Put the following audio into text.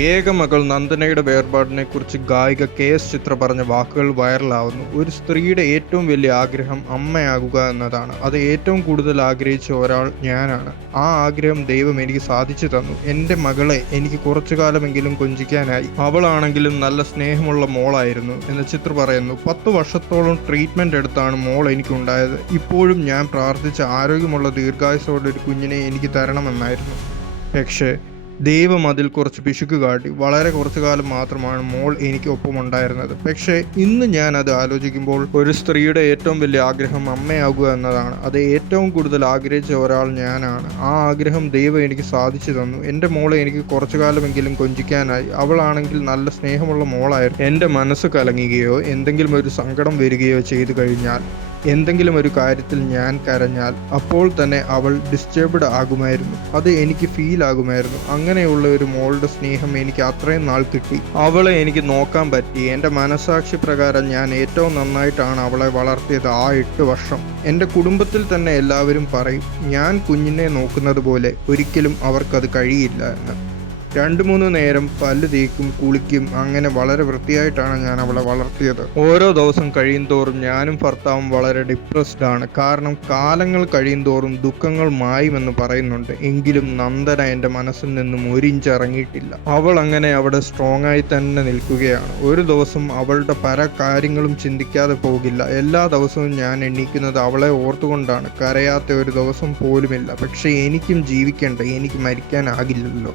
ഏകമകൾ നന്ദനയുടെ വേർപാടിനെക്കുറിച്ച് ഗായിക കെ.എസ്. ചിത്ര പറഞ്ഞ വാക്കുകൾ വൈറലാവുന്നു. ഒരു സ്ത്രീയുടെ ഏറ്റവും വലിയ ആഗ്രഹം അമ്മയാകുക എന്നതാണ്. അത് ഏറ്റവും കൂടുതൽ ആഗ്രഹിച്ച ഒരാൾ ഞാനാണ്. ആ ആഗ്രഹം ദൈവം എനിക്ക് സാധിച്ചു തന്നു. എൻ്റെ മകളെ എനിക്ക് കുറച്ചു കാലമെങ്കിലും കൊഞ്ചിക്കാനായി. അവളാണെങ്കിലും നല്ല സ്നേഹമുള്ള മോളായിരുന്നു എന്ന് ചിത്ര പറയുന്നു. 10 വർഷത്തോളം ട്രീറ്റ്മെന്റ് എടുത്താണ് മോൾ എനിക്കുണ്ടായത്. ഇപ്പോഴും ഞാൻ പ്രാർത്ഥിച്ച ആരോഗ്യമുള്ള ദീർഘായുസ്സോടെ ഒരു കുഞ്ഞിനെ എനിക്ക് തരണമെന്നായിരുന്നു. പക്ഷേ ദൈവം അതിൽ കുറച്ച് പിശുക്ക് കാട്ടി. വളരെ കുറച്ചു കാലം മാത്രമാണ് മോൾ എനിക്ക് ഒപ്പമുണ്ടായിരുന്നത്. പക്ഷേ ഇന്ന് ഞാൻ അത് ആലോചിക്കുമ്പോൾ ഒരു സ്ത്രീയുടെ ഏറ്റവും വലിയ ആഗ്രഹം അമ്മയാകുക എന്നതാണ്. അത് ഏറ്റവും കൂടുതൽ ആഗ്രഹിച്ച ഒരാൾ ഞാനാണ്. ആ ആഗ്രഹം ദൈവം എനിക്ക് സാധിച്ചു തന്നു. എൻ്റെ മോളെ എനിക്ക് കുറച്ചു കാലമെങ്കിലും കൊഞ്ചിക്കാനായി. അവളാണെങ്കിൽ നല്ല സ്നേഹമുള്ള മോളായിരുന്നു. എൻ്റെ മനസ്സ് കലങ്ങുകയോ എന്തെങ്കിലും ഒരു സങ്കടം വരികയോ ചെയ്തു കഴിഞ്ഞാൽ, എന്തെങ്കിലും ഒരു കാര്യത്തിൽ ഞാൻ കരഞ്ഞാൽ അപ്പോൾ തന്നെ അവൾ ഡിസ്റ്റർബ്ഡ് ആകുമായിരുന്നു. അത് എനിക്ക് ഫീൽ ആകുമായിരുന്നു. അങ്ങനെയുള്ള ഒരു മോളുടെ സ്നേഹം എനിക്ക് അത്രയും നാൾ കിട്ടി. അവളെ എനിക്ക് നോക്കാൻ പറ്റി. എൻ്റെ മനസാക്ഷി പ്രകാരം ഞാൻ ഏറ്റവും നന്നായിട്ടാണ് അവളെ വളർത്തിയത്. ആ 8 വർഷം എൻ്റെ കുടുംബത്തിൽ തന്നെ എല്ലാവരും പറയും, ഞാൻ കുഞ്ഞിനെ നോക്കുന്നത് പോലെ ഒരിക്കലും അവർക്കത് കഴിയില്ല എന്ന്. 2-3 നേരം പല്ല് തേക്കും, കുളിക്കും. അങ്ങനെ വളരെ വൃത്തിയായിട്ടാണ് ഞാൻ അവളെ വളർത്തിയത്. ഓരോ ദിവസം കഴിയുന്തോറും ഞാനും ഭർത്താവും വളരെ ഡിപ്രസ്ഡ് ആണ്. കാരണം കാലങ്ങൾ കഴിയുന്തോറും ദുഃഖങ്ങൾ മായുമെന്ന് പറയുന്നുണ്ട്. എങ്കിലും നന്ദന എൻ്റെ മനസ്സിൽ നിന്നും 1 ഇഞ്ച് ഇറങ്ങിയിട്ടില്ല. അവൾ അങ്ങനെ അവിടെ സ്ട്രോങ് ആയി തന്നെ നിൽക്കുകയാണ്. ഒരു ദിവസം അവളുടെ പല കാര്യങ്ങളും ചിന്തിക്കാതെ പോകില്ല. എല്ലാ ദിവസവും ഞാൻ എണീക്കുന്നത് അവളെ ഓർത്തുകൊണ്ടാണ്. കരയാത്ത ഒരു ദിവസം പോലുമില്ല. പക്ഷേ എനിക്കും ജീവിക്കണ്ടേ, എനിക്ക് മരിക്കാനാകില്ലല്ലോ.